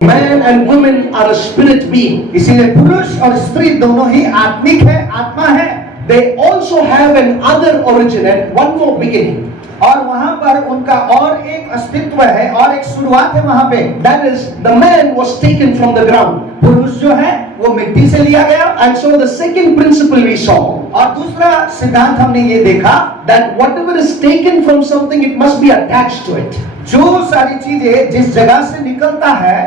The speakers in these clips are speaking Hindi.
Man and woman are a spirit being. इसीलिए पुरुष और स्त्री दोनों ही आत्मिक है, आत्मा है. They also have an other origin and one more beginning. और वहां पर उनका और एक अस्तित्व है और एक शुरुआत है वहां पे. That is, the man was taken from the ground. पुरुष जो है वो मिट्टी से लिया गया. And so the second principle we saw, और दूसरा सिद्धांत हमने ये देखा, that whatever is taken from something, it must be attached to it. जो सारी चीजें जिस जगह से निकलता है,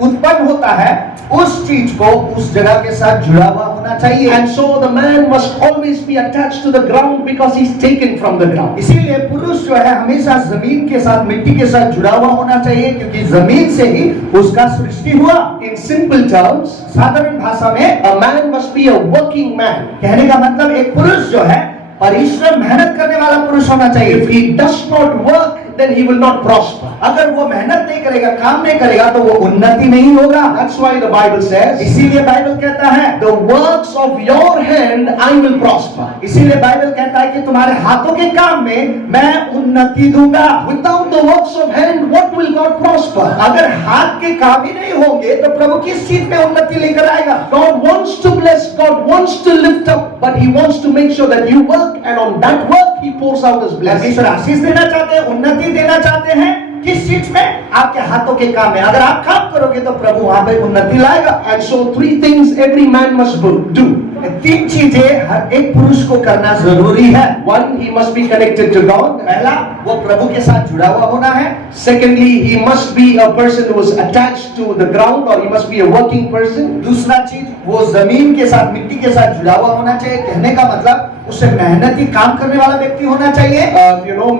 उत्पन्न होता है, उस चीज को उस जगह के साथ जुड़ा हुआ होना चाहिए. And so the man must always be attached to the ground because he's taken from the ground. इसीलिए पुरुष जो है हमेशा जमीन के साथ, मिट्टी के साथ जुड़ा हुआ होना चाहिए, क्योंकि जमीन से ही उसका सृष्टि हुआ. In simple terms, साधारण भाषा में a man must be a working man. कहने का मतलब एक पुरुष जो है परिश्रम, मेहनत करने वाला पुरुष होना चाहिए. If he does not work, then he will not prosper. अगर वो मेहनत नहीं करेगा, काम नहीं करेगा, तो वो उन्नति नहीं होगा. That's why the Bible says, इसीलिए बाइबल कहता है, the works of your hand I will prosper. इसीलिए बाइबल कहता है कि तुम्हारे हाथों के काम में मैं उन्नति दूंगा. Without the works of hand, what will God prosper? अगर हाथ के काम ही नहीं होंगे तो प्रभु किस चीज में उन्नति लेकर आएगा? God wants to bless, God wants to lift up, but He wants to make sure that you work, and on that work He pours out His blessing. परमेश्वर आशीष देना चाहते हैं, उन्नति देना चाहते हैं. किस चीज में? आपके हाथों के काम में. अगर आप काम करोगे तो प्रभु वहां पे उन्नति लाएगा. And so three things every man must do. तीन चीजें हर एक पुरुष को करना जरूरी है. One, he must be connected to God. पहला, वो प्रभु के साथ जुड़ा हुआ होना है. Secondly, he must be a person who is attached to the ground, or he must be a working person. दूसरा चीज, वो जमीन के साथ, मिट्टी के साथ जुड़ा हुआ होना चाहिए. कहने का मतलब उसे मेहनती काम करने वाला व्यक्ति होना चाहिए.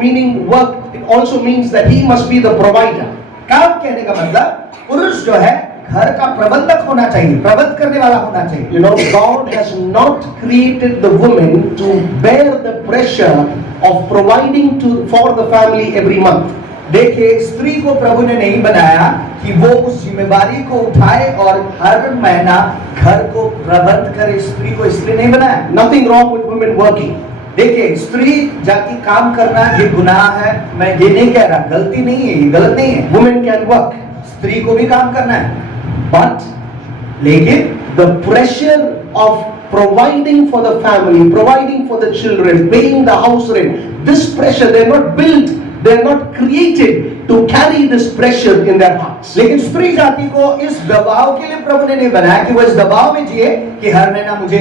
Meaning work, it also means that he must be the provider. काम कहने का मतलब पुरुष जो है घर का प्रबंधक होना चाहिए, प्रबंध करने वाला होना चाहिए. God has not created the woman to bear the pressure of providing for the family every month. देखिए, स्त्री को प्रभु ने नहीं बनाया कि वो उस जिम्मेदारी को उठाए और हर महीना घर को प्रबंध करे. स्त्री को इसलिए नहीं बनाया. Nothing wrong with women working. देखिए, स्त्री जाति काम करना ये गुनाह है, मैं ये नहीं कह रहा, गलती नहीं है, ये गलत नहीं है. Women can work. स्त्री को भी काम करना है. But लेकिन the pressure of providing for the family, providing for the children, paying the house rent, this pressure, they're not built, they're not created to carry this pressure in their hearts. लेकिन स्त्री जाति को इस दबाव के लिए प्रभु ने नहीं बनाया कि वो इस दबाव में जिए कि हर महीना मुझे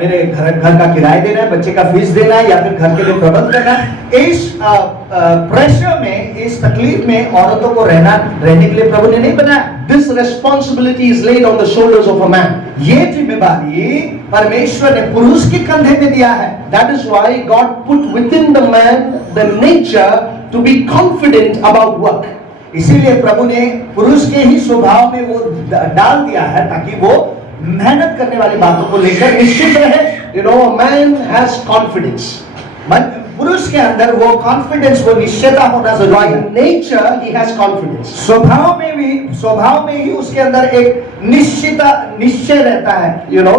मेरे घर का किराया देना है, बच्चे का फीस देना है, या फिर घर के लिए प्रबंध करना है. इस प्रेशर में, इस तकलीफ में औरतों को रहने के लिए प्रभु ने नहीं बनाया. This responsibility is laid on the shoulders of a man. ये जिम्मेदारी परमेश्वर ने पुरुष के कंधे में दिया है. That is why God put within the man the nature to be confident about work. इसीलिए प्रभु ने पुरुष के ही स्वभाव में वो डाल दिया है ताकि वो मेहनत करने वाली बातों को लेकर निश्चित रहे. A man has confidence. पुरुष के अंदर वो कॉन्फिडेंस, वो निश्चयता होना जरूरी है. Nature, he has confidence. स्वभाव में ही उसके अंदर एक निश्चय रहता है.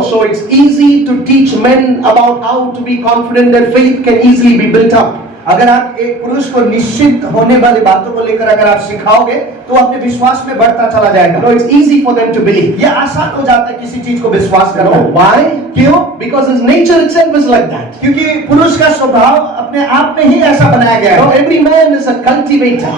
So it's easy to teach men about how to be confident. Their faith can easily be built up. अगर आप एक पुरुष को निश्चित होने वाली बातों को लेकर अगर आप सिखाओगे तो अपने विश्वास में बढ़ता चला जाएगा. It's easy for them to believe. यह आसान हो जाता है किसी चीज को विश्वास करना. Why? क्यों? Because his nature itself is like that. क्योंकि पुरुष का स्वभाव अपने आप में ही ऐसा बनाया गया है. Every man is a cultivator.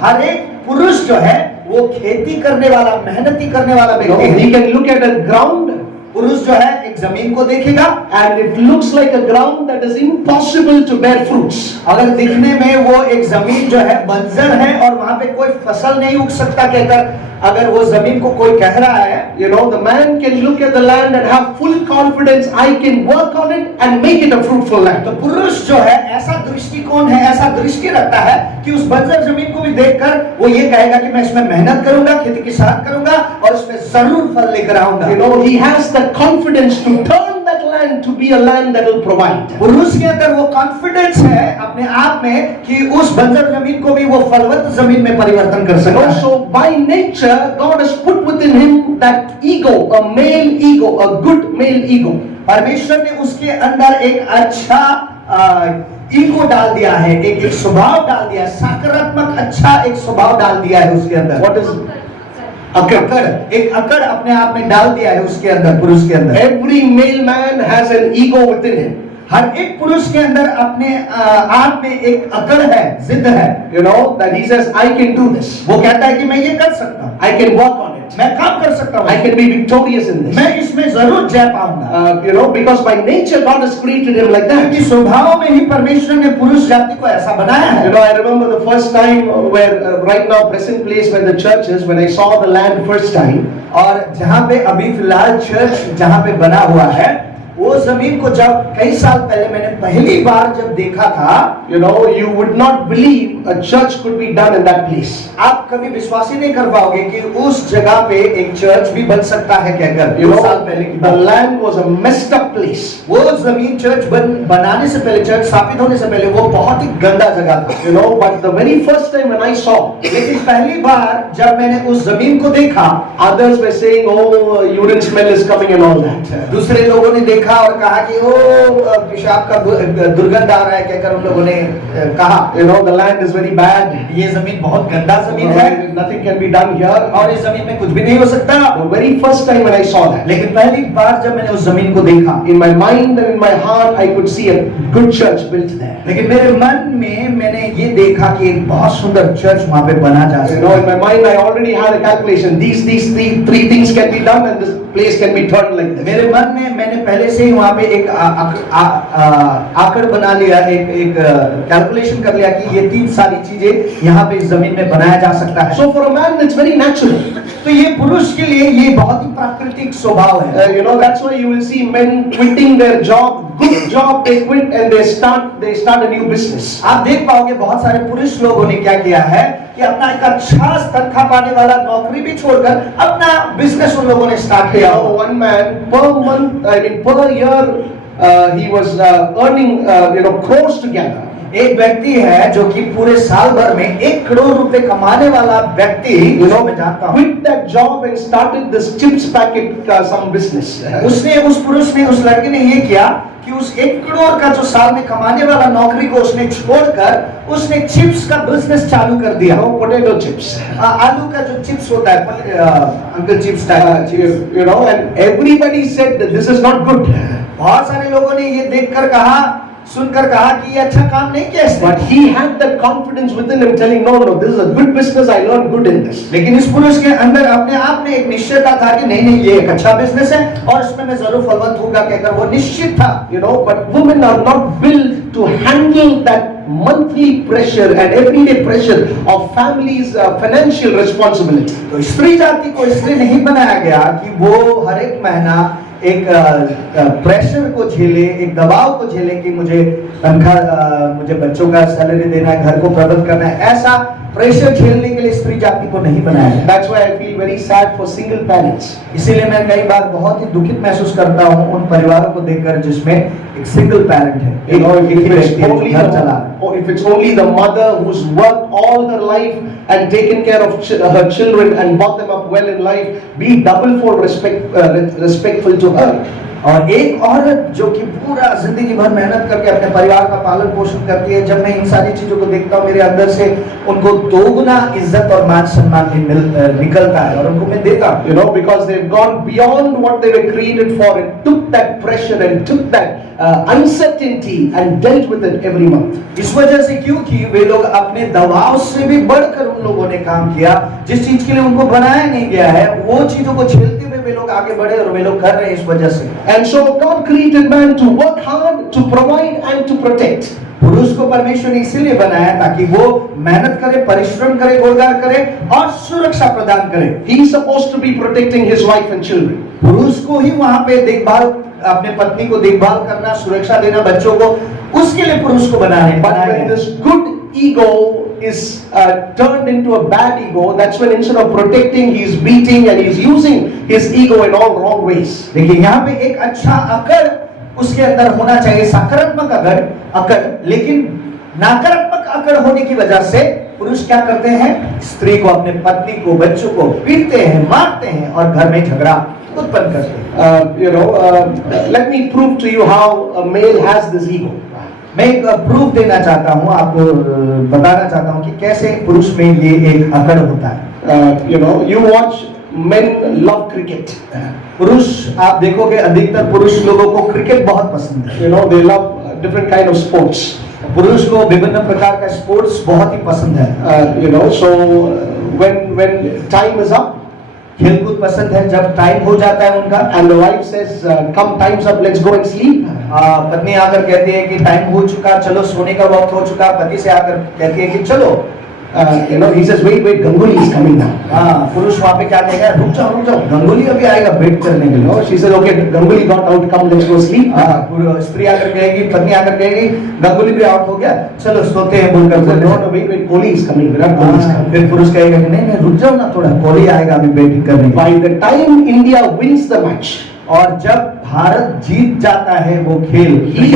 हर एक पुरुष जो है वो खेती करने वाला, मेहनती करने वाला व्यक्ति है. He can look at a ground. पुरुष जो है एक जमीन को देखेगा and it looks like a ground that is impossible to bear fruits. अगर दिखने में वो एक जमीन जो है बंजर है और वहां पे कोई फसल नहीं उग सकता कहकर अगर वो जमीन को कोई कह रहा है, the man can look at the land and have full confidence, I can work on it and make it a fruitful land. तो पुरुष जो है ऐसा दृष्टिकोण है, ऐसा दृष्टि रखता है कि उस बंजर जमीन को भी देखकर वो ये कहेगा कि मैं इसमें मेहनत करूंगा, खेती किसान करूंगा और इसमें जरूर फल लेकर आऊंगा. He has the confidence to turn that land to be a land that will provide. पुरुष के अंदर वो कॉन्फिडेंस है अपने आप में कि उस बंजर जमीन को भी वो फलवत जमीन में परिवर्तन कर सकता है. So by nature God has put within him that ego, a male ego, a good male ego. परमेश्वर ने उसके अंदर एक अच्छा ईगो डाल दिया है, एक स्वभाव डाल दिया, सकारात्मक अच्छा एक स्वभाव डाल दिया है उसके अंदर. What is अकड़, एक अकड़ अपने आप में डाल दिया है उसके अंदर, पुरुष के अंदर। Every male man has an ego within him. हर एक पुरुष के अंदर अपने आप में एक अकड़ है, जिद है। You know, that he says, I can do this. वो कहता है कि मैं ये कर सकता हूँ, I can work on it. मैं काम कर सकता हूँ, I can be victorious in this. मैं इसमें जरूर जय पाऊंगा। You know, because by nature God has created him like that. क्योंकि स्वभाव में ही परमेश्वर ने पुरुष जाति को ऐसा बनाया है। You know, I remember the first time where right now present place where the church is, when I saw the land first time. और जहाँ पे अभी फिलहाल चर्च जहाँ पे बना हुआ है, वो जमीन को जब कई साल पहले मैंने पहली बार जब देखा था, you know, you would not believe a church could be done in that place. आप कभी विश्वास ही नहीं कर पाओगे कि उस जगह पे एक चर्च भी बन सकता है कहकर। You know, साल पहले की the बात। land was a messed up place. वो जमीन चर्च बनाने से पहले, चर्च स्थापित होने से पहले वो बहुत ही गंदा जगह था। You know, but the very first time when I saw, लेकिन पहली बार जब मैंने उस जमीन को देखा, others were saying, oh, urine smell is coming and all that. दूसरे लोगों ने देखा और कहा कि ओ पेशाब का दुर्गंध आ रहा है कहकर उन लोगों ने कहा, You know, the land is very bad. ये जमीन बहुत गंदा जमीन है Nothing can be done here. और इस जमीन में कुछ भी नहीं हो सकता। The very first time when I saw that, लेकिन पहली बार जब मैंने उस जमीन को देखा, in my mind and in my heart, I could see a good church built there. लेकिन मेरे मन में मैंने ये देखा कि एक बहुत सुंदर चर्च वहाँ पे बना जा You सकता know, है। in my mind, I already had a calculation. These three things can be done, and this place can be turned like this. मेरे मन में मैंने पहले से ही वहाँ पे एक आकड़ बना लिया, एक कैलकुलेशन कर लिया कि ये तीन सारी चीजें यहाँ पे इस जमीन में बनाया जा सकता है। So for a man, it's very natural. तो ये पुरुष के लिए ये बहुत ही प्राकृतिक स्वभाव है। You know, that's why you will see men quitting their job, good job, they quit and they start a new business. आप देख पाओगे बहुत सारे पुरुष लोगों ने क्या किया है कि अपना एक अच्छा तनख्वाह पाने वाला नौकरी भी छोड़कर अपना बिजनेस उन लोगों ने स्टार्ट You किया। know, one man per month, I mean per year, he was earning, crores together. एक व्यक्ति है जो कि पूरे साल भर में 1 करोड़ रुपए कमाने वाला व्यक्ति, You know, मैं जानता हूँ, quit that job and started this chips packet some business. उसने उस पुरुष ने, उस लड़के ने ये किया कि उस 1 करोड़ का जो साल में कमाने वाला नौकरी को उसने छोड़कर उसने चिप्स का बिजनेस चालू कर दिया। Potato chips. आलू का जो चिप्स होता है, uncle chips type. You know, and everybody said that this is not good. बहुत सारे लोगों ने ये देखकर कहा, सुनकर कहा कि ये अच्छा काम नहीं किया इसने। But he had that confidence within him, telling, no, this is a good business. I learned good in this. लेकिन इस पुरुष के अंदर अपने आप में एक निश्चयता था कि नहीं ये एक अच्छा बिजनेस है और इसमें मैं जरूर फलवंत होगा कहकर वो निश्चित था। You know, but women are not built to handle that monthly pressure and everyday pressure of families' financial responsibility. तो स्त्री जाति को इसलिए नहीं बनाया गया कि वो हर एक महीना एक प्रेशर को झेले, एक दबाव को झेले कि मुझे तनख्वाह, मुझे बच्चों का सैलरी देना है, घर को प्रबंध करना है। ऐसा प्रेशर झेलने के लिए स्त्री जाति को नहीं बनाया है। That's why I feel very sad for single parents. इसीलिए मैं कई बार बहुत ही दुखित महसूस करता हूँ उन परिवारों को देखकर जिसमें एक सिंगल पैरेंट है, You know, एक ही व्यक्ति है जो घर चला रहा है। or if it's only the mother who's worked all her life and taken care of her children and brought them up well in life, be double fold respectful to her. और एक औरत जो कि पूरा जिंदगी भर मेहनत करके अपने परिवार का पालन पोषण करती है, जब मैं इन सारी चीजों को देखता हूँ मेरे अंदर से उनको दोगुना इज्जत और मान सम्मान भी निकलता है और उनको मैं देता हूँ। You know, because they've gone beyond what they were created for and took that pressure and took that uncertainty and dealt with it every month. इस वजह से क्योंकि वे लोग अपने दबाव से भी बढ़कर उन लोगों ने काम किया, जिस चीज के लिए उनको बनाया नहीं गया है वो चीजों को झेलते हुए वे लोग आगे बढ़े और वे लोग कर रहे हैं इस वजह से। And so God created man to work hard, to provide and to protect. पुरुष को परमेश्वर ने इसीलिए बनाया ताकि वो मेहनत करे, परिश्रम करे, रोजगार करे और सुरक्षा प्रदान करे। He is supposed to be protecting his wife and children. पुरुष को ही वहां पे देखभाल, अपने पत्नी को देखभाल करना, सुरक्षा देना बच्चों को, उसके लिए पुरुष को बनाया But when this good ego is turned into a bad ego, that's when instead of protecting, he's beating and he's using his ego in all wrong ways. देखिए यहाँ पे एक अच्छा अकड़ उसके अंदर होना चाहिए, सकारात्मक अकड़, लेकिन नकारात्मक अकड़ होने की वजह से पुरुष क्या करते हैं, स्त्री को, अपने पत्नी को, बच्चों को पीटते हैं, मारते हैं और घर में झगड़ा उत्पन्न करते हैं। Let me prove to you how a male has this ego. मैं एक प्रूफ देना चाहता हूँ, आपको बताना चाहता हूँ कि कैसे पुरुष में ये एक अकड़ होता है। You men love cricket. पुरुष आप देखोगे अधिकतर पुरुष लोगों को क्रिकेट बहुत पसंद है। You know, they love different kind of sports. पुरुष को विभिन्न प्रकार का स्पोर्ट्स बहुत ही पसंद है। You know, so when time is up, खेलकूद पसंद है, जब टाइम हो जाता है उनका, and the wife says, "Come, time's up, let's go and sleep." पत्नी आकर कहती है कि टाइम हो चुका, चलो सोने का वक्त हो चुका। पति से आकर कहती है कि चलो, You know, he says, "Wait, Ganguly is coming now." पुरुष वहाँ पे क्या कहेगा, रुक जाओ, गंगुली अभी आएगा वेट करने के लिए। No, she says, "Okay, Ganguly got out, come, let's go sleep." स्त्री आकर कहेगी, पत्नी आकर कहेगी, गंगुली भी आउट हो गया, चलो सोते हैं बोलकर। No, wait, Kohli is coming. Virat Kohli is coming. फिर पुरुष कहेगा कि नहीं रुक जाओ ना थोड़ा, कोहली आएगा अभी बैटिंग करने। By the time India wins the match, और जब भारत जीत जाता है वो खेल, he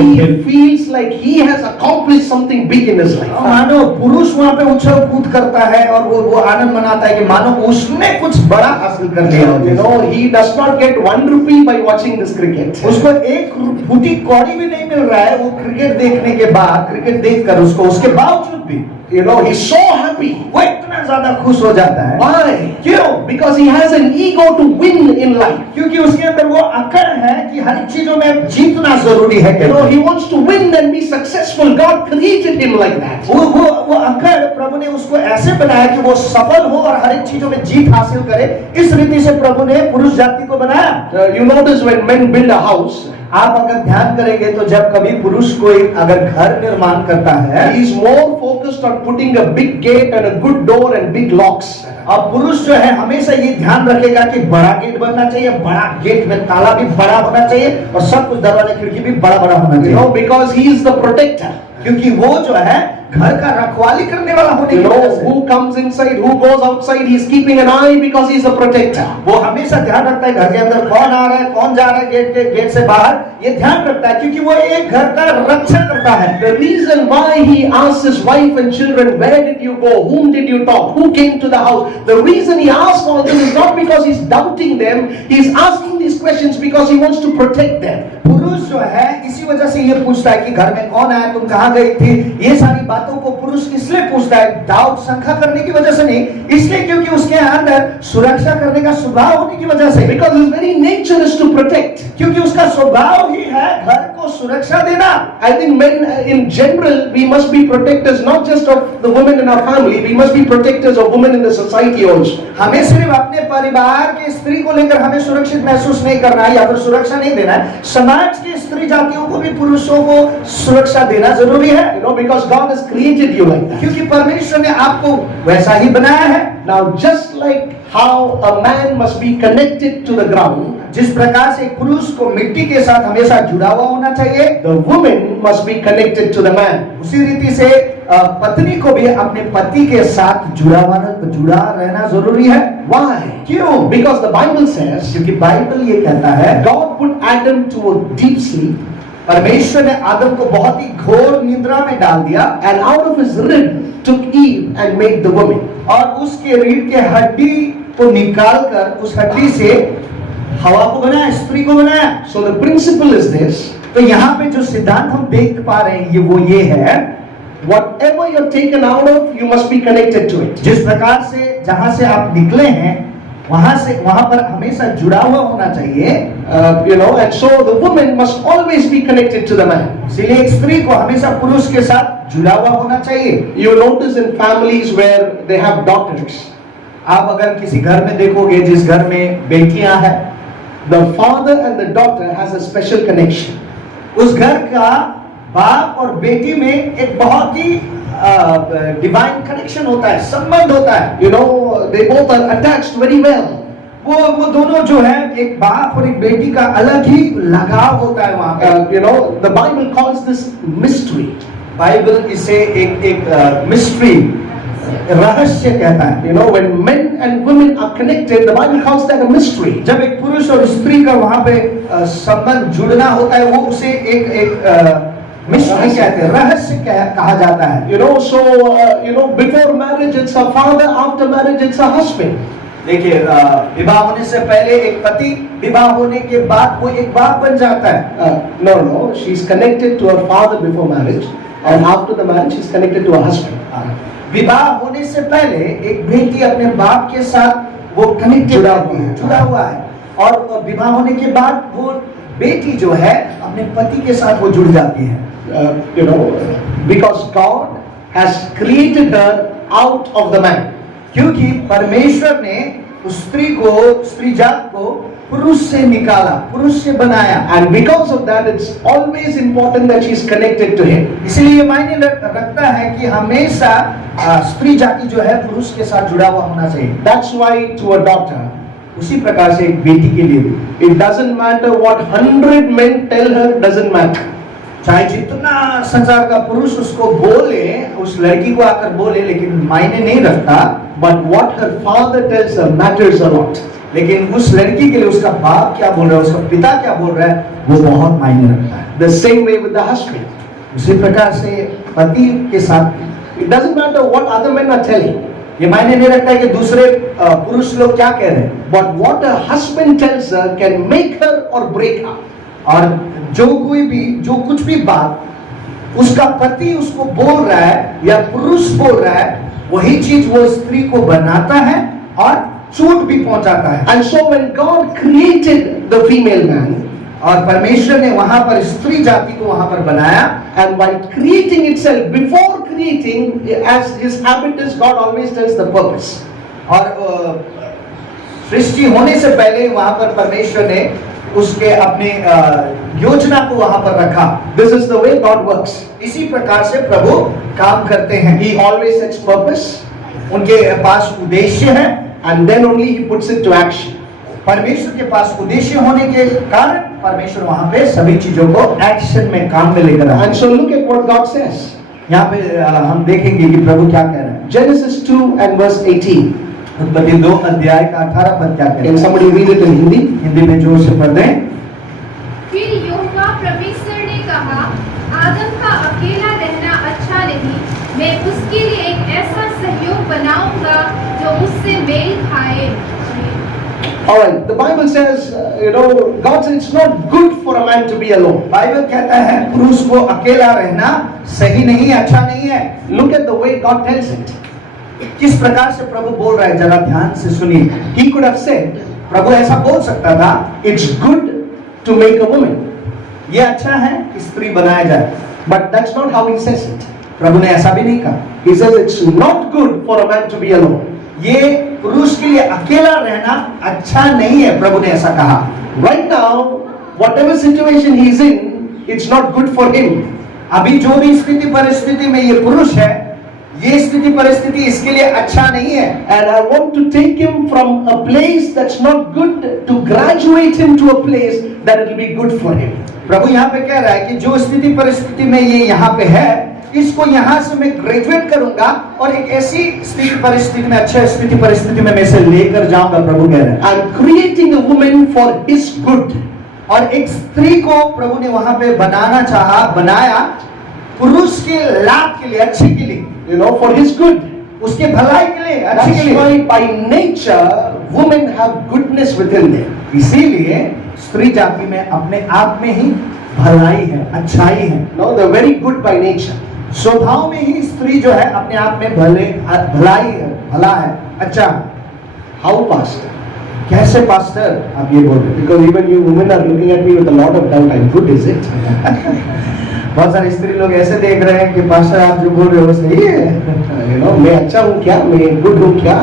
feels like he has accomplished something big in his life. मानो पुरुष वहाँ पे उछल कूद करता है और वो आनंद मनाता है कि मानो उसने कुछ बड़ा हासिल कर लिया। You know, he does not get 1 rupee by watching this cricket. उसको एक फूटी कौड़ी भी नहीं मिल रहा है वो क्रिकेट देखने के बाद, क्रिकेट देखकर उसके बावजूद भी, You know, he's so happy. वो इतना ज्यादा खुश हो जाता है। Why? क्यों? Because he has an ego to win in life. क्योंकि उसके अंदर वो अकड़ है कि हर चीजों में जीतना जरूरी है। You know, he wants to win and be successful. God created him like that. वो अकड़ प्रभु ने उसको ऐसे बनाया कि वो सफल हो और हर एक चीजों में जीत हासिल करे। इस रीति से प्रभु ने पुरुष जाति को बनाया। You notice when men build a house, आप अगर ध्यान करेंगे तो जब कभी पुरुष कोई अगर घर निर्माण करता है, he is more focused on putting a big gate and a good door and big locks. अब पुरुष जो है हमेशा ये ध्यान रखेगा कि बड़ा गेट बनना चाहिए, बड़ा गेट में ताला भी बड़ा होना चाहिए और सब कुछ दरवाजे खिड़की भी बड़ा बड़ा होना You चाहिए। know, because he is the protector. क्योंकि वो जो है घर का रखवाली करने वाला होने You की know, वजह से, who comes inside, who goes outside, he is keeping an eye because he is a protector. वो हमेशा ध्यान रखता है घर के अंदर कौन आ रहा है, कौन जा रहा है, गेट से बाहर, ये ध्यान रखता है क्योंकि वो एक घर का रक्षा करता है। The reason why he asks his wife and children, "Where did you go? Whom did you talk? Who came to the house?" The reason he asks all this is not because he's doubting them. He is asking these questions because he wants to protect them. पुरुष जो है इसी वजह से ये पूछता है कि घर में कौन आया, तुम कहाँ गई थी। ये सारी बातों को पुरुष इसलिए पूछता है, डाउट शंका करने की वजह से नहीं, इसलिए क्योंकि उसके अंदर सुरक्षा करने का स्वभाव होने की वजह से। Because his very nature is to protect. क्योंकि उसका स्वभाव ही है घर को सुरक्षा देना। I think men in general, we must be protectors not just of the women in our family, we must be protectors of women in the society also. हमें सिर्फ अपने परिवार के स्त्री को लेकर हमें सुरक्षित महसूस नहीं करना है या फिर सुरक्षा नहीं देना है, समाज के स्त्री जातियों को भी पुरुषों को सुरक्षा देना जरूरी है। You know, because God has created you like that. क्योंकि परमेश्वर ने आपको वैसा ही बनाया है। Now, just like how a man must be connected to the ground, जिस प्रकार से एक पुरुष को मिट्टी के साथ हमेशा जुड़ा हुआ होना चाहिए, the woman must be connected to the man. उसी रीति से पत्नी को भी अपने पति के साथ जुड़ा रहना जरूरी है। Why? क्यों? Because the Bible says, क्योंकि बाइबल ये कहता है, God put Adam to a deep sleep, परमेश्वर ने आदम को बहुत ही घोर निद्रा में डाल दिया, and out of his rib took Eve and made the woman. और उसके रीढ़ के हड्डी को निकालकर उस हड्डी से हवा को बनाया, स्त्री को बनाया। So the principle is this: तो यहाँ पे जो सिद्धांत हम देख पा रहे हैं ये है, whatever you're taken out of, you must be connected to it. जिस प्रकार से जहां से आप निकले हैं वहां पर हमेशा जुड़ा हुआ होना चाहिए। You know, and so the woman must always be connected to the man. इसलिए एक स्त्री को हमेशा पुरुष के साथ जुड़ा हुआ होना चाहिए। You notice in families where they have daughters, आप अगर किसी घर में देखोगे जिस घर में बेटियां हैं, the father and the daughter has a special connection. उस घर का बाप और बेटी में एक बहुत ही डिवाइन कनेक्शन होता है, संबंध होता है। You know, they both are attached very well. वो दोनों जो है एक बाप और एक बेटी का अलग ही लगाव होता है वहां पे। You know, the Bible calls this mystery. Bible इसे एक मिस्ट्री, रहस्य कहता है। You know, when men and women are connected, the Bible calls that a mystery. जब एक पुरुष और स्त्री का वहां पे संबंध जुड़ना होता है, वो उसे एक मिस्ट्री कहते हैं, रहस्य कहा जाता है। You know, so you know, before marriage it's a father, after marriage it's a husband. देखिए, विवाह होने से पहले एक पति, विवाह होने के बाद वो एक बाप बन जाता है। No, she's connected to her father before marriage, and after the marriage she's connected to her husband. विवाह होने से पहले एक बेटी अपने बाप के साथ वो कनेक्टेड जुड़ा रहती हुआ है, है। जुड़ा हुआ है। और विवाह होने के बाद वो बेटी जो है अपने पति के साथ वो जुड़ जाती है। You know, because God has created her out of the man. क्योंकि परमेश्वर ने उस स्त्री को, स्त्री जात को पुरुष से निकाला, पुरुष से बनाया। And because of that, it's always important that she is connected to him. इसलिए ये मायने रखता है कि हमेशा स्त्री जाति जो है पुरुष के साथ जुड़ा हुआ होना चाहिए। That's why to a daughter, उसी प्रकार से एक बेटी के लिए भी it doesn't matter what 100 men tell her, doesn't matter. चाहे जितना संसार का पुरुष उसको बोले, उस लड़की को आकर बोले, लेकिन मायने नहीं रखता। But what her father tells her matters a lot. लेकिन उस लड़की के लिए उसका बाप क्या बोल रहा है, उसका पिता क्या बोल रहा है, वो बहुत मायने रखता है। The same way with the husband. उसी प्रकार से पति के साथ It doesn't matter what other men are telling. ये मायने नहीं रखता है कि दूसरे पुरुष लोग क्या कह रहे हैं, But what a husband tells her can make her or break her. और जो कुछ भी बात उसका पति उसको बोल रहा है या पुरुष बोल रहा है, वही चीज वो स्त्री को बनाता है और चोट भी पहुंचाता है। And so when God created the female man, और परमेश्वर ने वहां पर स्त्री जाति को वहां पर बनाया, and while creating itself, before creating, as his habit is, God always tells the purpose. और सृष्टि होने से पहले वहां पर परमेश्वर ने उसके अपने योजना को वहां पर रखा। This is the way God works. इसी प्रकार से प्रभु काम करते हैं। He always sets purpose, उनके पास उद्देश्य है, and then only he puts it to action. परमेश्वर के पास उद्देश्य होने के कारण परमेश्वर वहां पे सभी चीजों को एक्शन में, काम में लेकर आते हैं। And so look at what God says. यहाँ पे हम देखेंगे कि प्रभु क्या कह रहे हैं। Genesis 2 and verse 18. उत्पत्ति 2 अध्याय का 18 पद क्या कहता है? Can somebody read it in Hindi? Hindi में जोर से पढ़ दें। फिर यहोवा परमेश्वर ने कहा, आदम का अकेला रहना अच्छा नहीं, मैं उसके लिए एक ऐसा सहयोग बनाऊंगा जो उससे मेल खाए। All right. The Bible says, God said it's not good for a man to be alone. Bible कहता है पुरुष को अकेला रहना सही नहीं है, अच्छा नहीं है। Look at the way God tells it. किस प्रकार से प्रभु बोल रहा है, जरा ध्यान से सुनिए। He could have said, प्रभु ऐसा बोल सकता था, it's good to make a woman. ये अच्छा है कि स्त्री बनाया जाए, But that's not how he says it. प्रभु ने ऐसा भी नहीं कहा। He says it's not good for a man to be alone. ये पुरुष के लिए अकेला रहना अच्छा नहीं है, प्रभु ने ऐसा कहा। Right now, whatever situation he's in, it's not good for him. अभी जो भी स्थिति परिस्थिति में ये पुरुष है, ये स्थिति परिस्थिति इसके लिए अच्छा नहीं है। And I want to take him from a place that's not good to graduate him to a place that it will be good for him. प्रभु यहाँ पे कह रहा है कि जो स्थिति परिस्थिति में ये यहाँ पे है, इसको यहाँ से मैं ग्रेजुएट करूंगा और एक ऐसी स्थिति परिस्थिति में, अच्छे स्थिति परिस्थिति में मैं इसे लेकर जाऊंगा, प्रभु कह रहे हैं। I'm creating a woman for his good. और एक स्त्री को प्रभु ने वहां पे बनाना चाहा, बनाया पुरुष के लाभ के लिए, अच्छे के लिए, For his good. उसके भलाई के लिए, अच्छे के That's लिए। why by nature, women have goodness within them. इसीलिए स्त्री जाति में अपने आप में ही भलाई है, अच्छाई है। No, they're very good by nature. स्वभाव में ही स्त्री जो है अपने आप में भलाई है, भला है, अच्छा है। How, pastor? कैसे पास्टर आप ये बोल रहे हैं? Because even you women are looking at me with a lot of doubt. I'm good, is it? बहुत सारे स्त्री लोग ऐसे देख रहे हैं कि पास्टर आप जो बोल रहे हो वो सही है। मैं अच्छा हूँ क्या? मैं good हूँ क्या?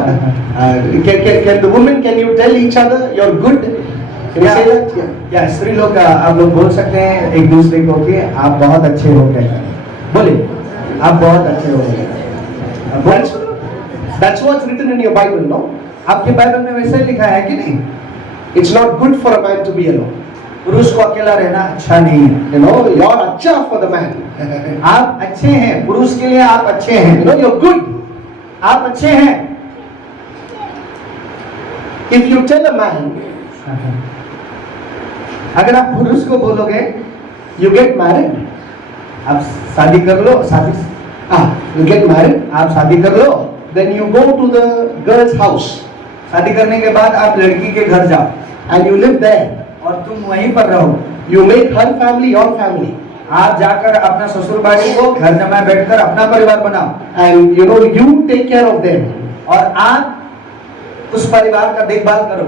Can the women, can you tell each other you're good? Can you say that? Yeah. या स्त्री लोग आप लोग बोल सकते हैं एक दूसरे को कि आप बहुत अच्छे हो गए, बोले आप बहुत अच्छे हो गए। That's what's written in your Bible, no? आपके बाइबल में वैसे लिखा है कि नहीं? It's not good for a man to be alone. पुरुष को अकेला रहना अच्छा नहीं है। You're अच्छा for the man. आप अच्छे हैं, पुरुष के लिए आप अच्छे हैं। You're good. आप अच्छे हैं। If you tell a man, अगर आप पुरुष को बोलोगे you get married. आप शादी कर लो, You get married. आप शादी कर लो, Then you go to the girl's house शादी करने के बाद आप लड़की के घर जाओ and you live there. और तुम वहीं पर रहो। You make her family your family. आप जाकर अपना ससुर बाड़ी को घर जमाए बैठकर अपना परिवार बनाओ And you take care of them. और आप उस परिवार का देखभाल करो।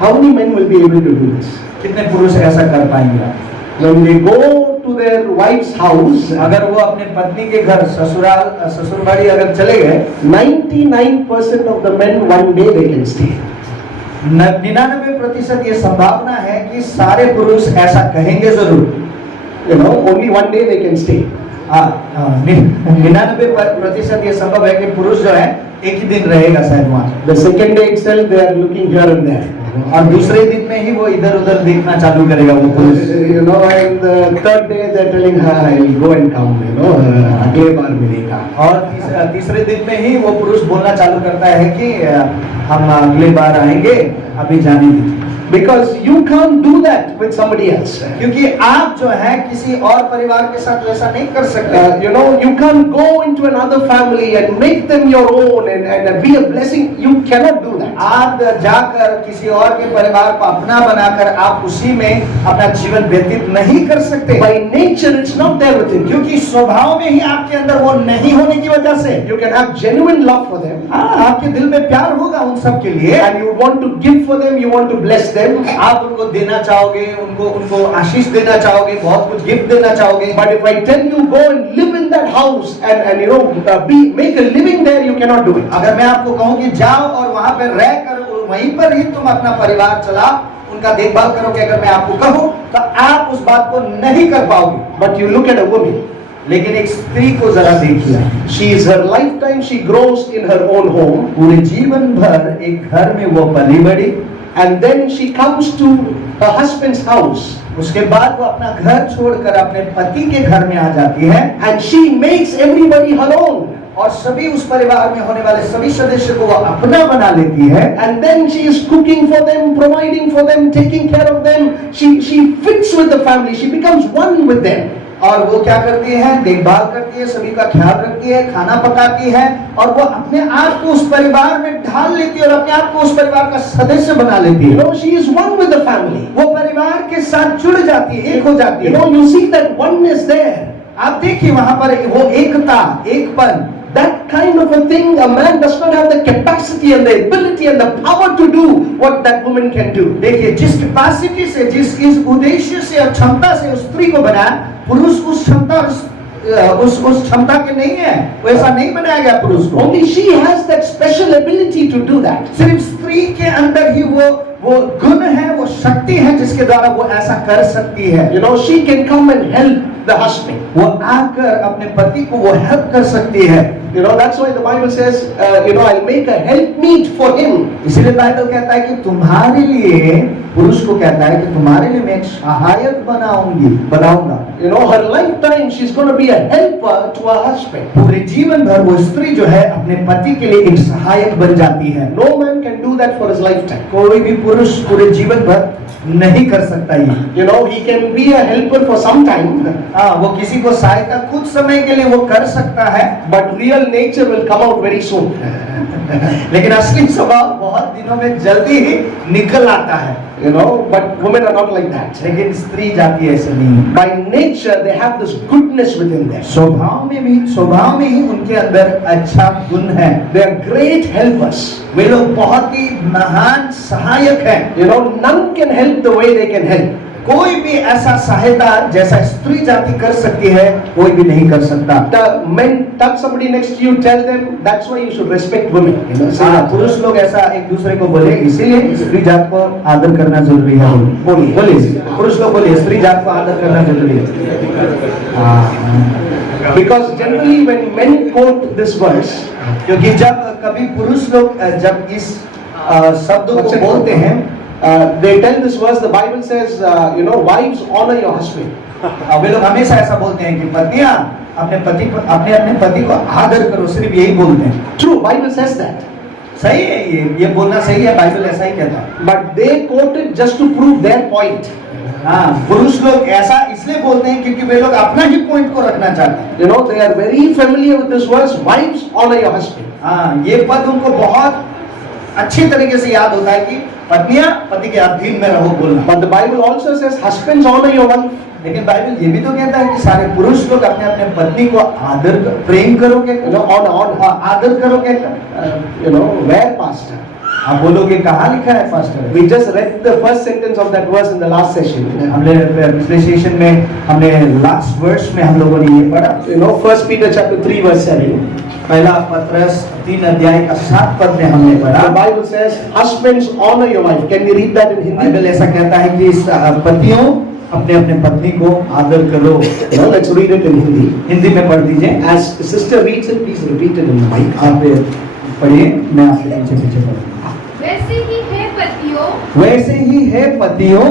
How many men will be able to do this? कितने पुरुष ऐसा कर पाएंगे? When they go to their wife's house, अगर वो अपने पत्नी के घर ससुरबाड़ी अगर चले गए, 99% of the men one day they can stay. 99% ये संभावना है कि सारे पुरुष ऐसा कहेंगे जरूर। You know, only one day they can stay. 99% ये संभव है कि पुरुष जो है एक ही दिन रहेगा शायद वहाँ। The second day itself they are looking here and there. और दूसरे दिन में ही वो इधर उधर देखना चालू करेगा वो पुरुष। You know, and the third day they are telling her, I'll go and come. You know, अगले बार मिलेगा। और तीसरे दिन में ही वो पुरुष बोलना चालू करता है कि हम अगले बार आएंगे, अभी जाने दीजिए। Because you can't do that with somebody else. क्योंकि आप जो है किसी और परिवार के साथ वैसा नहीं कर सकते। You know, you can't go into another family and make them your own and be a blessing. You cannot do that. आप जाकर किसी और के परिवार को अपना बनाकर आप उसी में अपना जीवन व्यतीत नहीं कर सकते। By nature, it's not there within you. क्योंकि स्वभाव में ही आपके अंदर वो नहीं होने की वजह से। You can have genuine love for them. आपके दिल में प्यार होगा उन सब के लिए, and you want to give for them, you want to bless them. आप उनको देना चाहोगे, उनको आशीष देना चाहोगे, बहुत कुछ गिफ्ट देना चाहोगे। But if I tell you go and live in that house and you know make a living there, you cannot do it. अगर मैं आपको कहूँ कि जाओ और वहाँ पर रहकर वहीं पर ही तुम अपना परिवार चलाओ, उनका देखभाल करोगे, अगर मैं आपको कहूँ तो आप उस बात को नहीं कर पाओगे। But you look at a woman. लेकिन एक स्त्री को जरा देखिए, she is her lifetime she grows in her own home. पूरे जीवन भर एक घर में वो पली बड़ी, and then she comes to her husband's house. उसके बाद वो अपना घर छोड़कर अपने पति के घर में आ जाती है, and she makes everybody her own. और सभी उस परिवार में होने वाले सभी सदस्य को वो अपना बना लेती है। And then she is cooking for them, providing for them, taking care of them. She fits with the family. She becomes one with them. और वो क्या करती है? देखभाल करती है, सभी का ख्याल रखती है, खाना पकाती है, और वो अपने आप को उस परिवार में ढाल लेती है और अपने आप को उस परिवार का सदस्य बना लेती है। You know, she is one with the family. वो परिवार के साथ जुड़ जाती है, एक हो जाती है। You know, you see that oneness there. आप देखिए वहां पर वो एकता, एकपन, that kind of a thing, a man does not have the capacity and the ability and the power to do what that woman can do. देखिए जिस कैपेसिटी से, जिस इस उद्देश्य से और क्षमता से उस स्त्री को बनाया, पुरुष उस क्षमता उस क्षमता के नहीं है, वैसा नहीं बनाया गया पुरुष को। Only she has that special ability to do that. सिर्फ स्त्री के अंदर ही वो गुण है, वो शक्ति है जिसके द्वारा वो ऐसा कर सकती है। You know, she can come and help the husband. वो आकर अपने पति को वो हेल्प कर सकती है। You know, that's why the Bible says, you know, I'll make a helpmeet for him. इसलिए बाइबल कहता है कि तुम्हारे लिए, पुरुष को कहता है कि तुम्हारे लिए मैं एक सहायक बनाऊंगा। You know, her lifetime she's going to be a helper to her husband. पूरे जीवन भर वो स्त्री जो है अपने पति के लिए एक सहायक बन जाती है। No man can do that for his lifetime. कोई भी पुरुष पूरे जीवन भर नहीं कर सकता ये। You know, he can be a helper for some time. वो किसी को सहायता कुछ समय के लिए वो कर सकता है, but real nature will come out very soon. लेकिन असली स्वभाव बहुत दिनों में जल्दी ही निकल आता है। You know, but women are not like that. लेकिन स्त्री जाति ऐसे नहीं। By nature they have this goodness within them. स्वभाव में ही उनके अंदर अच्छा गुण है। They are great helpers. वे लोग बहुत ही महान सहायक हैं। You know, none can help the way they can help. कोई भी ऐसा सहायता जैसा स्त्री जाति कर सकती है, कोई भी नहीं कर सकता। The men, touch somebody next to you, tell them that's why you should respect women. You know, पुरुष लोग ऐसा एक दूसरे को बोले, इसीलिए स्त्री जात को आदर करना जरूरी है। बोलिए, पुरुष लोग बोलिए, स्त्री जात को आदर करना जरूरी है। Because generally when men quote this verse, क्योंकि जब कभी पुरुष लोग जब इस शब्द को बोलते हैं, they tell this verse, the Bible says, you know, wives honor your husband. वे लोग हमेशा ऐसा बोलते हैं कि पत्नियां अपने पति को आदर करो, सिर्फ यही बोलते हैं। True, Bible says that. सही है, ये बोलना सही है, बाइबल ऐसा ही कहता है। But they quote it just to prove their point. हाँ, पुरुष लोग ऐसा इसलिए बोलते हैं क्योंकि वे लोग अपना ही पॉइंट को रखना चाहते हैं। You know, they are very familiar with this verse, wives honor your husband. हाँ, ये पद उनको बहुत अच्छी तरीके से याद होता है कि पत्नियां पति के अधीन में रहो बोलना। But the Bible also says husbands honor your wife. लेकिन बाइबल ये भी तो कहता है कि सारे पुरुष लोग अपने अपने पत्नी को आदर प्रेम करोगे, You know, honor. आदर करोगे। You know, where pastor? आप बोलोगे कहाँ लिखा है pastor? We just read the first sentence of that verse in the last session. हमने पिछले सेशन में हमने लास्ट वर्स में हम लोगों ने ये पढ़ा, You know, 1 Peter chapter 3 verse 7. पहला पत्रस 3 अध्याय का 7 पद में हमने The पढ़ा। Bible says, husbands honor your wife. Can we read that in Hindi? Bible ऐसा कहता है कि पतियों अपने अपने पत्नी को आदर करो। You know, let's read it in Hindi. Hindi में पढ़ दीजिए। As the sister reads it, please repeat it in the mic. आप पढ़िए, मैं आपके पीछे पीछे पढ़ूंगा। वैसे ही है पतियों, वैसे ही है पतियों,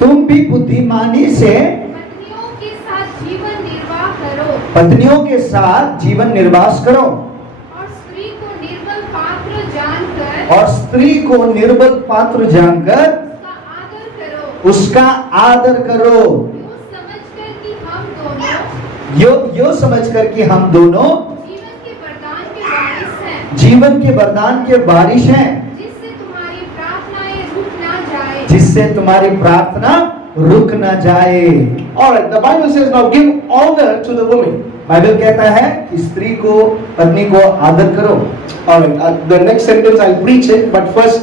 तुम भी बुद्धिमानी से पत्नियों के साथ जीवन निर्वाह करो पत्नियों के साथ जीवन निर्वाह करो, और स्त्री को निर्बल पात्र जानकर और स्त्री को निर्बल पात्र जानकर उसका आदर करो, उसका आदर करो, यूं समझकर कि हम दोनों जीवन के वरदान के वारिस हैं, जीवन के वरदान के वारिश हैं, जिससे तुम्हारी प्रार्थनाएं रुक ना जाए। जिससे तुम्हारी प्रार्थना रुक ना जाए। Alright, the Bible says now give honor to the woman. Bible कहता है कि स्त्री को, पत्नी को आदर करो। Alright, the next sentence I'll preach it, but first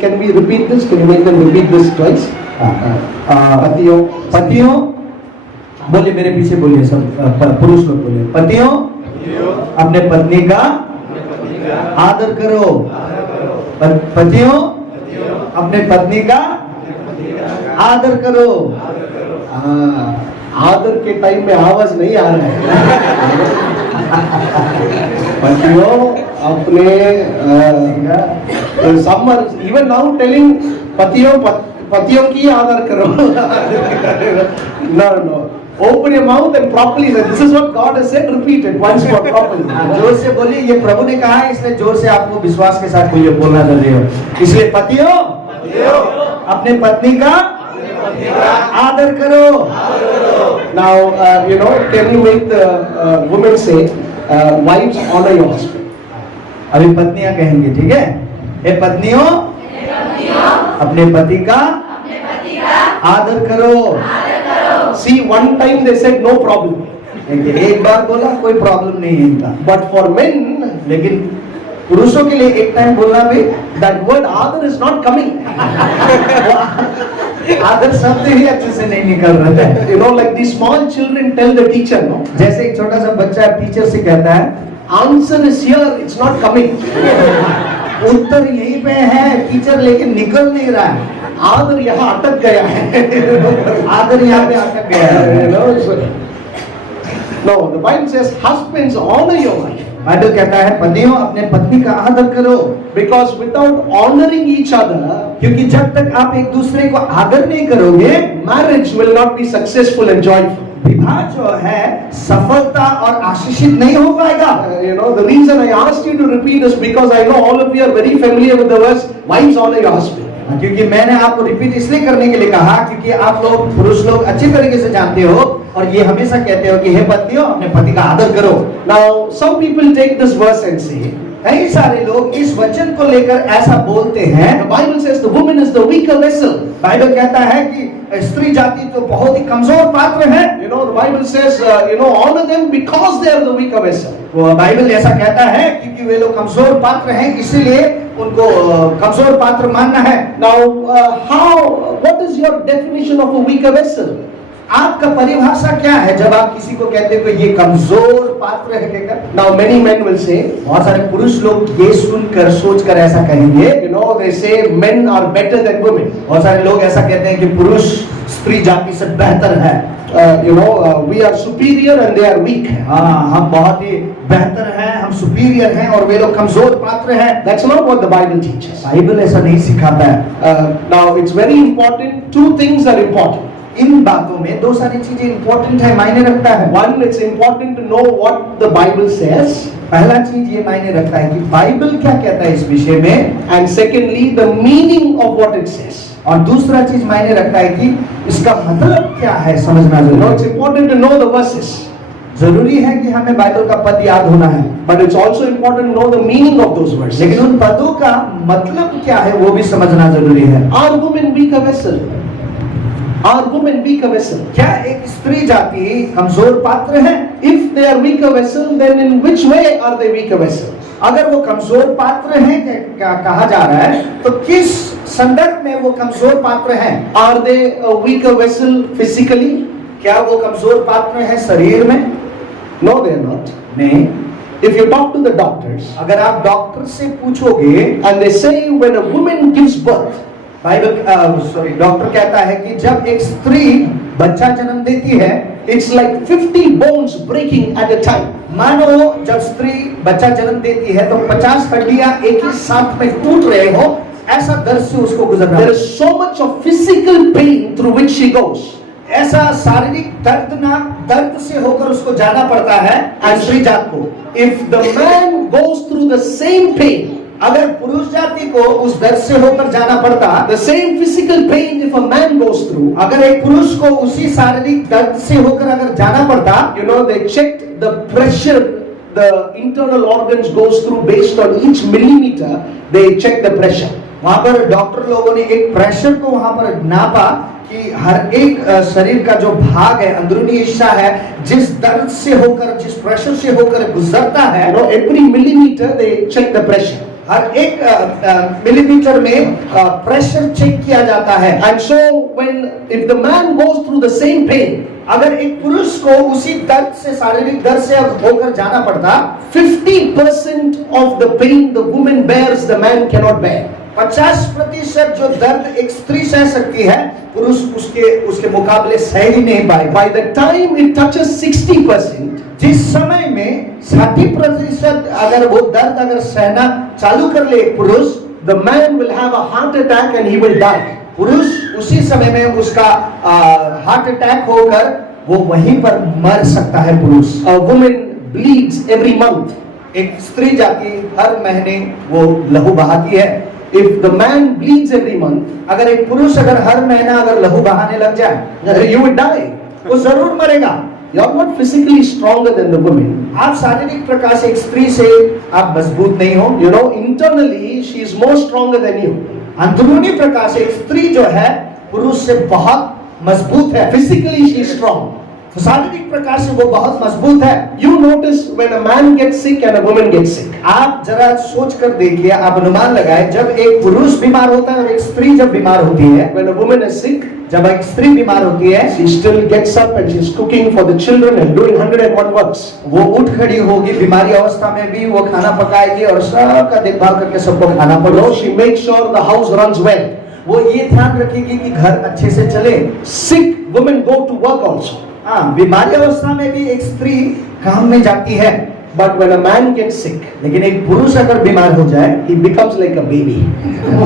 can we repeat this? Can you make them repeat this twice? पतियों, पतियों, बोलिए मेरे पीछे बोलिए सब, पुरुष लोग बोलिए, पतियों अपने पत्नी का आदर करो, पतियों अपने पत्नी का आदर करो। आदर के टाइम में आवाज नहीं आ रहा है। पतियों अपने समर इवन नाउ टेलिंग पतियों की आदर करो। No. Open your mouth and properly say, this is what God has said, repeat it once more properly. जोर से बोलिए, ये प्रभु ने कहा है, इसलिए जोर से आपको विश्वास के साथ बोलिए, बोलना जरूरी हो। इसलिए पतियों अपने पत्नी का आदर करो। Now, can you make the women say, wives honor your husband? अभी पत्नियां कहेंगे, ठीक है? ए पत्नियों अपने पति का आदर करो। See, one time they said no problem. एक बार बोला कोई प्रॉब्लम नहीं है इनका, But for men, लेकिन पुरुषों के लिए एक टाइम बोलना भी, that word आदर is not coming. आदर शब्द ही अच्छे से नहीं निकल रहा है। You know, like these small children tell the teacher, no? जैसे एक छोटा सा बच्चा टीचर से कहता है, Answer is here, it's not coming. उत्तर यहीं पे है टीचर, लेकिन निकल नहीं रहा है। आदर यहाँ अटक गया है। आदर यहाँ पे अटक गया है। You know, so, no, the Bible says husbands honor your wife. Bible कहता है पतियों अपने पत्नी का आदर करो, Because without honoring each other, क्योंकि जब तक आप एक दूसरे को आदर नहीं करोगे, marriage will not be successful and joyful. विवाह जो है सफलता और आशीषित नहीं हो पाएगा। The reason I asked you to repeat is because I know all of you are very familiar with the verse, wives honor your husband. क्योंकि मैंने आपको रिपीट इसलिए करने के लिए कहा, क्योंकि आप लोग पुरुष लोग अच्छी तरीके से जानते हो और ये हमेशा कहते हो कि हे पतियों अपने पति का आदर करो। Now, some people take this verse and say, कई सारे लोग इस वचन को लेकर ऐसा बोलते हैं, the Bible says the woman is the weaker vessel. Bible कहता है कि स्त्री जाति तो बहुत ही कमजोर पात्र है। The Bible says, honor them because they are the weaker vessel. वो बाइबल ऐसा कहता है क्योंकि वे लोग कमजोर पात्र हैं, इसीलिए उनको कमजोर पात्र मानना है। Now, what is your definition of a weaker vessel? आपका परिभाषा क्या है जब आप किसी को कहते हो ये कमजोर पात्र है कहकर? Now, many men will say, बहुत सारे पुरुष लोग ये सुनकर सोचकर ऐसा कहेंगे, they say men are better than women. बहुत सारे लोग ऐसा कहते हैं कि पुरुष स्त्री जाति से बेहतर है। We are superior and they are weak. हाँ, हम बहुत ही बेहतर हैं, हम सुपीरियर हैं और वे लोग कमजोर पात्र हैं। That's not what the Bible teaches. Bible ऐसा नहीं सिखाता है। Now, it's very important. Two things are important. इन बातों में दो सारी चीजें इंपॉर्टेंट है, मायने रखता है। One, it's important to know what the Bible says. पहला चीज ये मायने रखता है कि बाइबल क्या कहता है इस विषय में, And secondly, the meaning of what it says. और दूसरा चीज मायने रखता है कि इसका मतलब क्या है, समझना जरूरी है। It's important to know the verses. जरूरी है कि हमें बाइबल का पद याद होना है, But it's also important to know the meaning of those verses. लेकिन उन पदों का मतलब क्या है वो भी समझना जरूरी है। Are women weaker vessel? Are women weaker vessel? क्या एक स्त्री जाति कमजोर पात्र है? If they are weaker vessel, then in which way are they weaker vessel? अगर वो कमजोर पात्र हैं कहा जा रहा है, तो किस संदर्भ में वो कमजोर पात्र हैं? Are they a weaker vessel physically? क्या वो कमजोर पात्र हैं शरीर में? No, they are not. नहीं। If you talk to the doctors अगर आप डॉक्टर से पूछोगे, and they say when a woman gives birth, doctor कहता है कि जब एक स्त्री बच्चा जन्म देती है, it's like 50 bones breaking at a time. मानो जब स्त्री बच्चा जन्म देती है तो 50 हड्डियां एक ही साथ में टूट रहे हो, ऐसा दर्द से उसको गुजरना There है। is so much of physical pain through which she goes. ऐसा शारीरिक दर्द से होकर उसको जाना पड़ता है स्त्री जात को। If the man goes through the same pain, अगर पुरुष जाति को उस दर्द से होकर जाना पड़ता, the same physical pain if a man goes through, अगर एक पुरुष को उसी शारीरिक दर्द से होकर अगर जाना पड़ता, you know, they checked the pressure the internal organs goes through based on each millimeter, they check the pressure. वहां पर डॉक्टर लोगों ने एक प्रेशर को वहां पर नापा कि हर एक शरीर का जो भाग है, अंदरूनी हिस्सा है, जिस दर्द से होकर, जिस प्रेशर से होकर गुजरता है, You know, every millimeter they check the pressure. हर एक मिलीमीटर में प्रेशर चेक किया जाता है। And so when if the man goes through the same pain, अगर एक पुरुष को उसी दर्द से, शारीरिक दर्द से होकर जाना पड़ता, 50% of the pain the woman bears, the man cannot bear. 50% जो दर्द एक स्त्री सह सकती है, पुरुष उसके मुकाबले सह ही नहीं पाएगा। By the time it touches 60%, जिस समय में 60% अगर वो दर्द अगर सहना चालू कर ले एक पुरुष, the man will have a heart attack and he will die. पुरुष उसी समय में उसका हार्ट अटैक होकर वो वहीं पर मर सकता है पुरुष। A woman bleeds every month. एक स्त्री जाति हर महीने वो लहू बहाती है। If the man bleeds every month, अगर एक पुरुष अगर हर महीना अगर लहू बहाने लग जाए, you will die. वो जरूर मरेगा। You are not physically stronger than the woman. आप शारीरिक प्रकार से एक स्त्री से आप मजबूत नहीं हो। You know, internally she is more stronger than you. अंदरूनी प्रकार से एक स्त्री जो है पुरुष से बहुत मजबूत है। Physically she is strong. शारीरिक प्रकार से वो बहुत मजबूत है। You notice when a man gets sick and a woman gets sick. आप जरा सोच कर देखिए, आप अनुमान लगाए, जब एक पुरुष बीमार होता है और एक स्त्री जब बीमार होती है, When a woman is sick, जब एक स्त्री बीमार होती है, she still gets up and she's cooking for the children and doing 101 works. वो उठ खड़ी होगी, बीमारी अवस्था में भी वो खाना पकाएगी और सबका देखभाल करके सबको खाना You पड़ेगा। know, she makes sure the house runs well. वो ये ध्यान रखेगी कि घर अच्छे से चले। Sick women go to work also. हाँ, बीमारी अवस्था में भी एक स्त्री काम में जाती है। But when a man gets sick, लेकिन एक पुरुष अगर बीमार हो जाए, he becomes like a baby.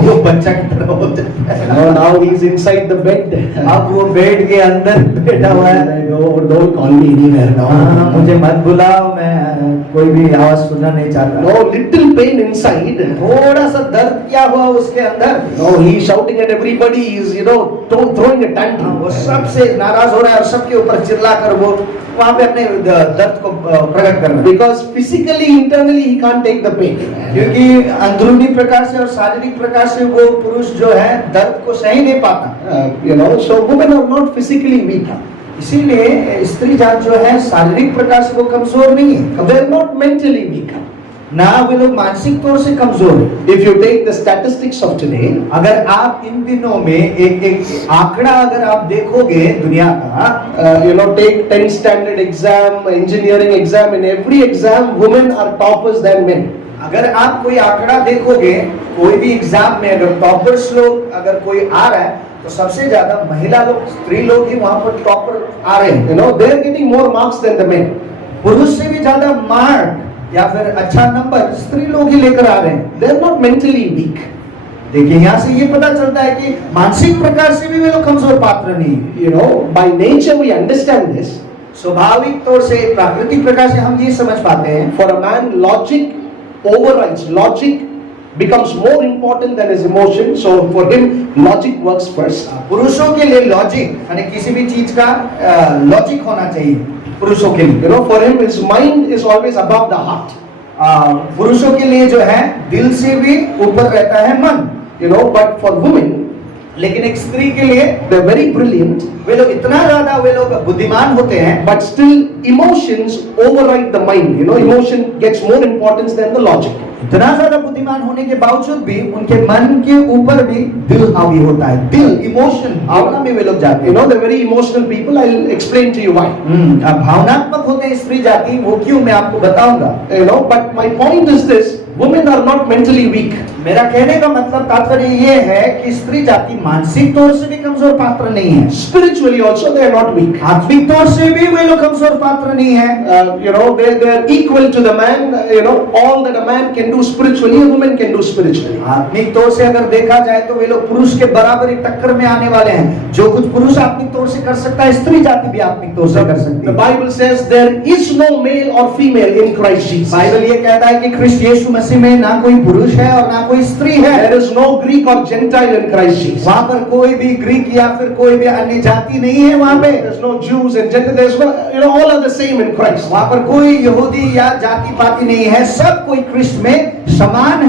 वो बच्चा की तरह हो जाता है। You know, now he's inside the bed. अब वो बेड के अंदर बैठा हुआ है। Don't call me anywhere now. हाँ, मुझे मत बुलाओ, मैं कोई भी आवाज सुनना नहीं चाहता। No, little pain inside. थोड़ा सा दर्द क्या हुआ उसके अंदर। No, he's shouting at everybody. He's, you know, throwing a हाँ, tantrum. वो सबसे नाराज हो रहा है और सबके ऊपर चिल्ला कर वो वहाँ पे अपने दर्द को प्रकट कर रहा है। Because physically, internally, he can't take the pain. क्योंकि अंदरूनी प्रकार से और शारीरिक प्रकार से वो पुरुष जो है दर्द को सही नहीं पाता। You know, so women are not physically weak. इसीलिए स्त्री जात जो है शारीरिक प्रकार से वो कमजोर नहीं है, They're not mentally weak. ना वे लोग मानसिक तौर से कमजोर है। If you take the statistics of today, अगर आप इन दिनों में एक आंकड़ा अगर आप देखोगे दुनिया का, you know, take 10th standard exam, engineering exam, in every exam, women are toppers than men. अगर आप कोई आंकड़ा देखोगे, कोई भी एग्जाम में अगर टॉपर्स लोग अगर कोई आ रहा है तो सबसे ज्यादा महिला लोग, स्त्री लोग ही वहां पर टॉपर आ रहे हैं। You know, they're getting more marks than the men. पुरुष से भी ज्यादा मार्क या फिर अच्छा नंबर स्त्री लोग ही लेकर आ रहे हैं। They're not mentally weak. देखिए यहाँ से ये पता चलता है कि मानसिक प्रकार से भी वे लोग कमजोर पात्र नहीं है। You know, by nature we understand this. स्वाभाविक तौर से, प्राकृतिक प्रकार से हम ये समझ पाते हैं। For a man, logic overrides. Logic becomes more important than his emotion. So for him, logic works first. पुरुषों के लिए लॉजिक, यानी किसी भी चीज का लॉजिक होना चाहिए पुरुषों के लिए। You know, for him, his mind is always above the heart. पुरुषों के लिए जो है दिल से भी ऊपर रहता है मन। You know, but for women, लेकिन एक स्त्री के लिए they're very brilliant, वे लोग इतना ज्यादा वे लोग बुद्धिमान होते हैं, but still emotions override the mind. You know, emotion gets more importance than the logic. इतना ज्यादा बुद्धिमान होने के बावजूद भी उनके मन के ऊपर भी दिल हावी होता है, दिल इमोशन भावना में वे लोग जाते You हैं। know, they're very emotional people. I'll explain to you why. अब भावनात्मक होते हैं स्त्री जाति, वो क्यों मैं आपको बताऊंगा। You know, but my point is this: women are not mentally weak. मेरा कहने का मतलब तात्पर्य ये है कि स्त्री जाति मानसिक तौर से भी कमजोर पात्र नहीं है, Spiritually also, they are not weak. आत्मिक तौर से भी वे लोग कमजोर पात्र नहीं है। You know, they're equal to the man. You know, all that a man can do spiritually, a woman can do spiritually. आत्मिक तौर से अगर देखा जाए तो वे लोग पुरुष के बराबर ही टक्कर में आने वाले हैं। जो कुछ पुरुष आत्मिक तौर से कर सकता है, स्त्री जाति भी आत्मिक तौर से कर सकती The है। Bible says there is no male or female in Christ Jesus. Bible ये कहता है कि ख्रिस्त यीशु मसीह में ना कोई पुरुष है और ना कोई स्त्री है। There is no Greek or Gentile in Christ Jesus. वहां पर कोई भी ग्रीक या फिर कोई भी अन्य जाति नहीं है। वहां पे There's no Jews and Gentiles. There's no, you know, all are the same in Christ. वहां पर कोई यहूदी या जाति पाति नहीं है, सब कोई ख्रिस्त में समान है।